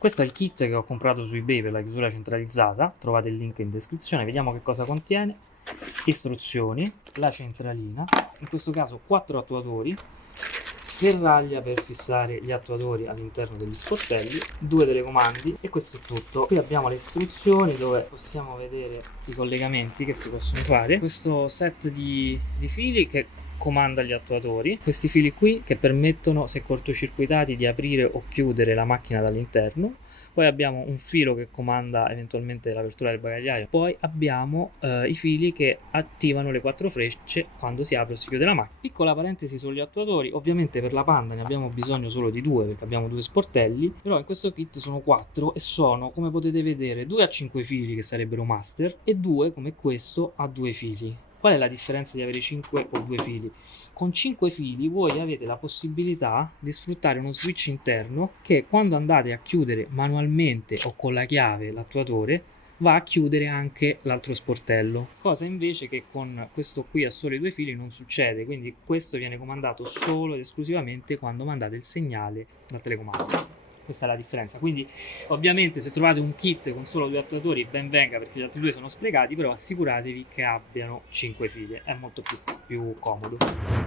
Questo è il kit che ho comprato su eBay per la chiusura centralizzata, trovate il link in descrizione. Vediamo che cosa contiene. Istruzioni, la centralina, in questo caso 4 attuatori, serraglia per fissare gli attuatori all'interno degli sportelli, 2 telecomandi e questo è tutto. Qui abbiamo le istruzioni dove possiamo vedere i collegamenti che si possono fare, questo set di fili che comanda gli attuatori, questi fili qui che permettono, se cortocircuitati, di aprire o chiudere la macchina dall'interno. Poi abbiamo un filo che comanda eventualmente l'apertura del bagagliaio. Poi abbiamo i fili che attivano le 4 frecce quando si apre o si chiude la macchina. Piccola parentesi sugli attuatori, ovviamente per la Panda ne abbiamo bisogno solo di 2 perché abbiamo 2 sportelli, però in questo kit sono 4 e sono, come potete vedere, 2 a 5 fili che sarebbero master e 2 come questo a 2 fili. Qual è la differenza di avere 5 o 2 fili? Con 5 fili voi avete la possibilità di sfruttare uno switch interno che quando andate a chiudere manualmente o con la chiave l'attuatore va a chiudere anche l'altro sportello, cosa invece che con questo qui a soli 2 fili non succede, quindi questo viene comandato solo ed esclusivamente quando mandate il segnale dal telecomando. Questa è la differenza. Quindi ovviamente se trovate un kit con solo 2 attuatori ben venga, perché gli altri 2 sono sprecati, però assicuratevi che abbiano 5 fili, è molto più comodo.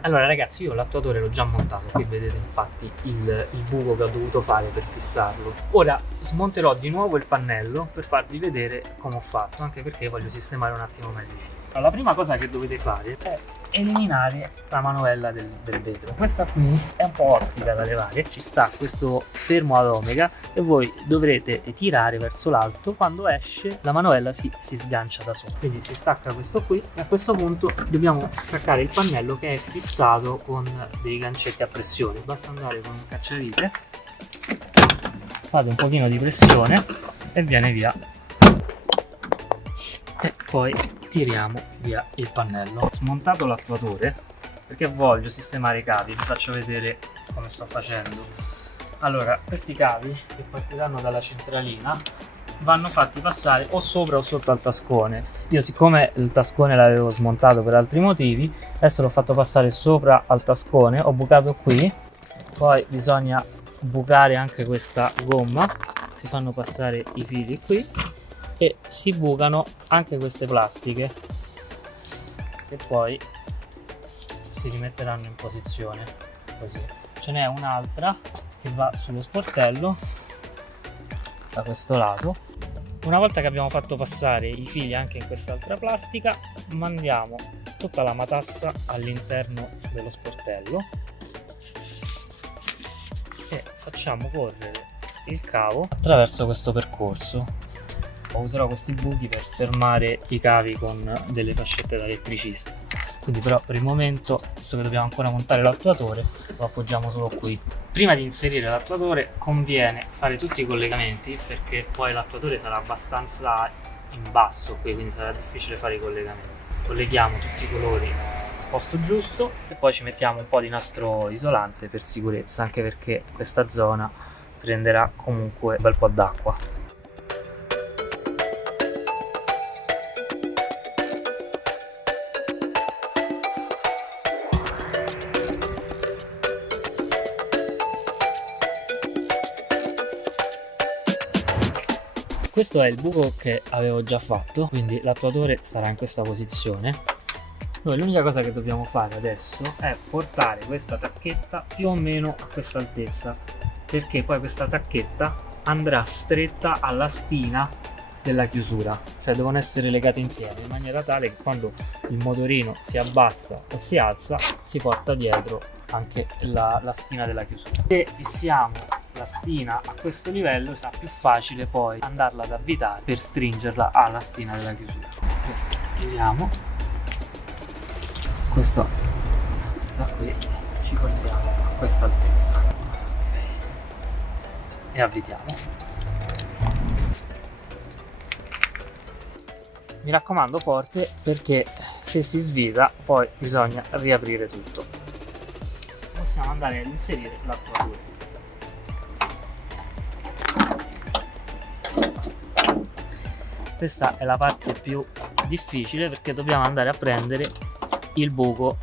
Allora ragazzi, io l'attuatore l'ho già montato, qui vedete infatti il buco che ho dovuto fare per fissarlo. Ora smonterò di nuovo il pannello per farvi vedere come ho fatto, anche perché voglio sistemare un attimo meglio i fili. Allora, la prima cosa che dovete fare è eliminare la manovella del vetro. Questa qui è un po' ostica da levare, ci sta questo fermo ad omega e voi dovrete tirare verso l'alto. Quando esce la manovella si sgancia da sola, quindi si stacca questo qui e a questo punto dobbiamo staccare il pannello che è fissato con dei gancetti a pressione. Basta andare con un cacciavite, fate un pochino di pressione e viene via, e poi tiriamo via il pannello. Ho smontato l'attuatore perché voglio sistemare i cavi, vi faccio vedere come sto facendo. Allora, questi cavi che partiranno dalla centralina vanno fatti passare o sopra o sotto al tascone. Io, siccome il tascone l'avevo smontato per altri motivi, adesso l'ho fatto passare sopra al tascone, ho bucato qui, poi bisogna bucare anche questa gomma, si fanno passare i fili qui e si bucano anche queste plastiche che poi si rimetteranno in posizione così. Ce n'è un'altra che va sullo sportello da questo lato. Una volta che abbiamo fatto passare i fili anche in quest'altra plastica, mandiamo tutta la matassa all'interno dello sportello e facciamo correre il cavo attraverso questo percorso. Userò questi buchi per fermare i cavi con delle fascette da elettricista, quindi però per il momento, visto che dobbiamo ancora montare l'attuatore, lo appoggiamo solo qui. Prima di inserire l'attuatore conviene fare tutti i collegamenti, perché poi l'attuatore sarà abbastanza in basso qui, quindi sarà difficile fare i collegamenti. Colleghiamo tutti i colori al posto giusto e poi ci mettiamo un po' di nastro isolante per sicurezza, anche perché questa zona prenderà comunque un bel po' d'acqua. Questo è il buco che avevo già fatto, quindi l'attuatore sarà in questa posizione. Noi l'unica cosa che dobbiamo fare adesso è portare questa tacchetta più o meno a questa altezza, perché poi questa tacchetta andrà stretta alla stina della chiusura, cioè devono essere legate insieme in maniera tale che quando il motorino si abbassa o si alza si porta dietro anche la stina della chiusura. Se fissiamo la stina a questo livello sarà più facile poi andarla ad avvitare per stringerla alla stina della chiusura. Questo giriamo, questo da qui ci portiamo a questa altezza, okay, e avvitiamo. Mi raccomando forte, perché se si svita poi bisogna riaprire tutto. Possiamo andare ad inserire l'attuatore. Questa è la parte più difficile, perché dobbiamo andare a prendere il buco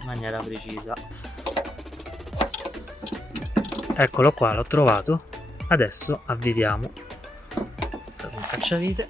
in maniera precisa. Eccolo qua, l'ho trovato. Adesso avvitiamo un cacciavite.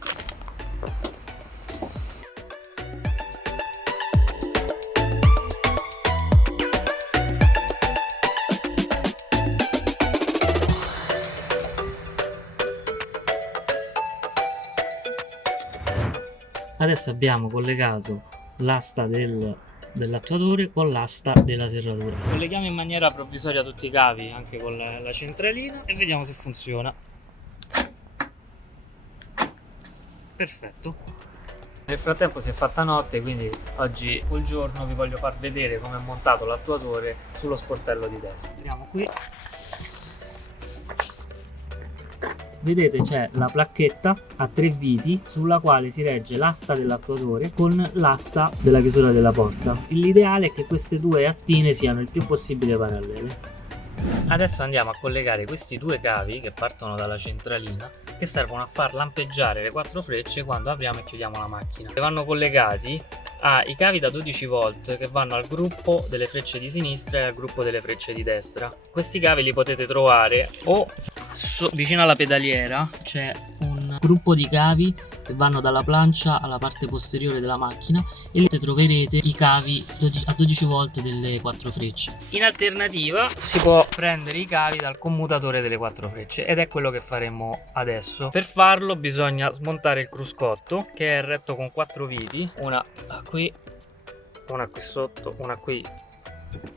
Adesso abbiamo collegato l'asta dell'attuatore con l'asta della serratura. Colleghiamo in maniera provvisoria tutti i cavi anche con la centralina e vediamo se funziona. Perfetto. Nel frattempo si è fatta notte, quindi oggi quel giorno vi voglio far vedere come è montato l'attuatore sullo sportello di destra. Andiamo qui. Vedete, c'è la placchetta a 3 viti sulla quale si regge l'asta dell'attuatore con l'asta della chiusura della porta. L'ideale è che queste due astine siano il più possibile parallele. Adesso andiamo a collegare questi due cavi che partono dalla centralina, che servono a far lampeggiare le 4 frecce quando apriamo e chiudiamo la macchina. Vanno collegati ai cavi da 12 volt che vanno al gruppo delle frecce di sinistra e al gruppo delle frecce di destra. Questi cavi li potete trovare o vicino alla pedaliera, c'è un gruppo di cavi che vanno dalla plancia alla parte posteriore della macchina e lì troverete i cavi a 12 volt delle 4 frecce. In alternativa si può prendere i cavi dal commutatore delle 4 frecce ed è quello che faremo adesso. Per farlo bisogna smontare il cruscotto, che è retto con 4 viti, una qui, una qui sotto, una qui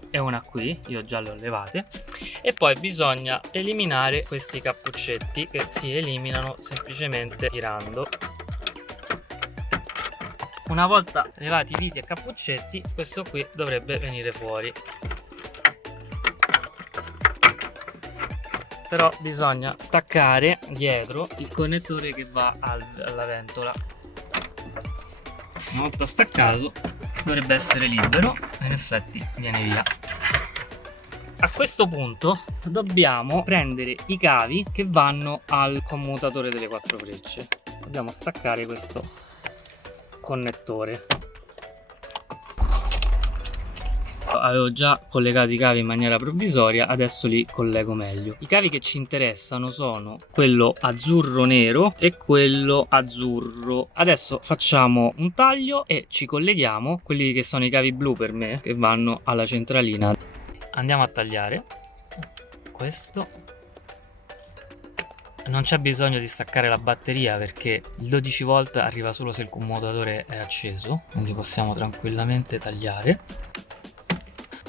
e una qui. Io già le ho levate. E poi bisogna eliminare questi cappuccetti, che si eliminano semplicemente tirando. Una volta levati i viti e cappuccetti, questo qui dovrebbe venire fuori. Però bisogna staccare dietro il connettore che va alla ventola. Una volta staccato dovrebbe essere libero e in effetti viene via. A questo punto dobbiamo prendere i cavi che vanno al commutatore delle 4 frecce. Dobbiamo staccare questo connettore. Avevo già collegato i cavi in maniera provvisoria, adesso li collego meglio. I cavi che ci interessano sono quello azzurro nero e quello azzurro. Adesso facciamo un taglio e ci colleghiamo quelli che sono i cavi blu per me, che vanno alla centralina. Andiamo a tagliare questo. Non c'è bisogno di staccare la batteria perché il 12 volt arriva solo se il commutatore è acceso, quindi possiamo tranquillamente tagliare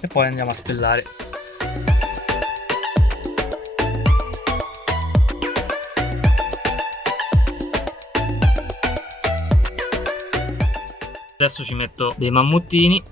e poi andiamo a spellare. Adesso ci metto dei mammuttini.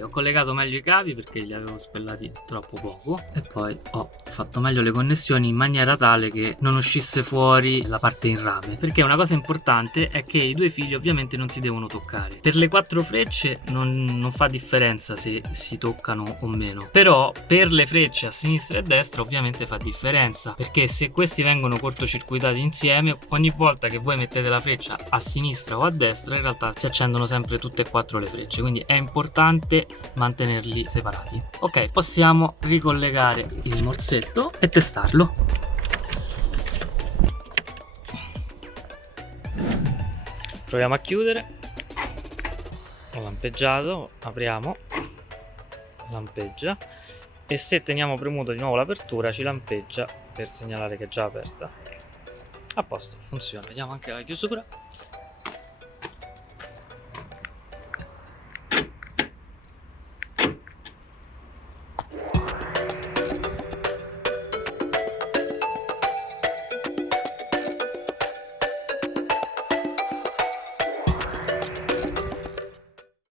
Ho collegato meglio i cavi perché li avevo spellati troppo poco e poi ho fatto meglio le connessioni in maniera tale che non uscisse fuori la parte in rame, perché una cosa importante è che i due fili ovviamente non si devono toccare. Per le 4 frecce non fa differenza se si toccano o meno, però per le frecce a sinistra e destra ovviamente fa differenza, perché se questi vengono cortocircuitati insieme, ogni volta che voi mettete la freccia a sinistra o a destra in realtà si accendono sempre tutte e 4 le frecce, quindi è importante mantenerli separati. Ok, possiamo ricollegare il morsetto e testarlo. Proviamo a chiudere. Ho lampeggiato, apriamo, lampeggia, e se teniamo premuto di nuovo l'apertura ci lampeggia per segnalare che è già aperta. A posto, funziona. Vediamo anche la chiusura.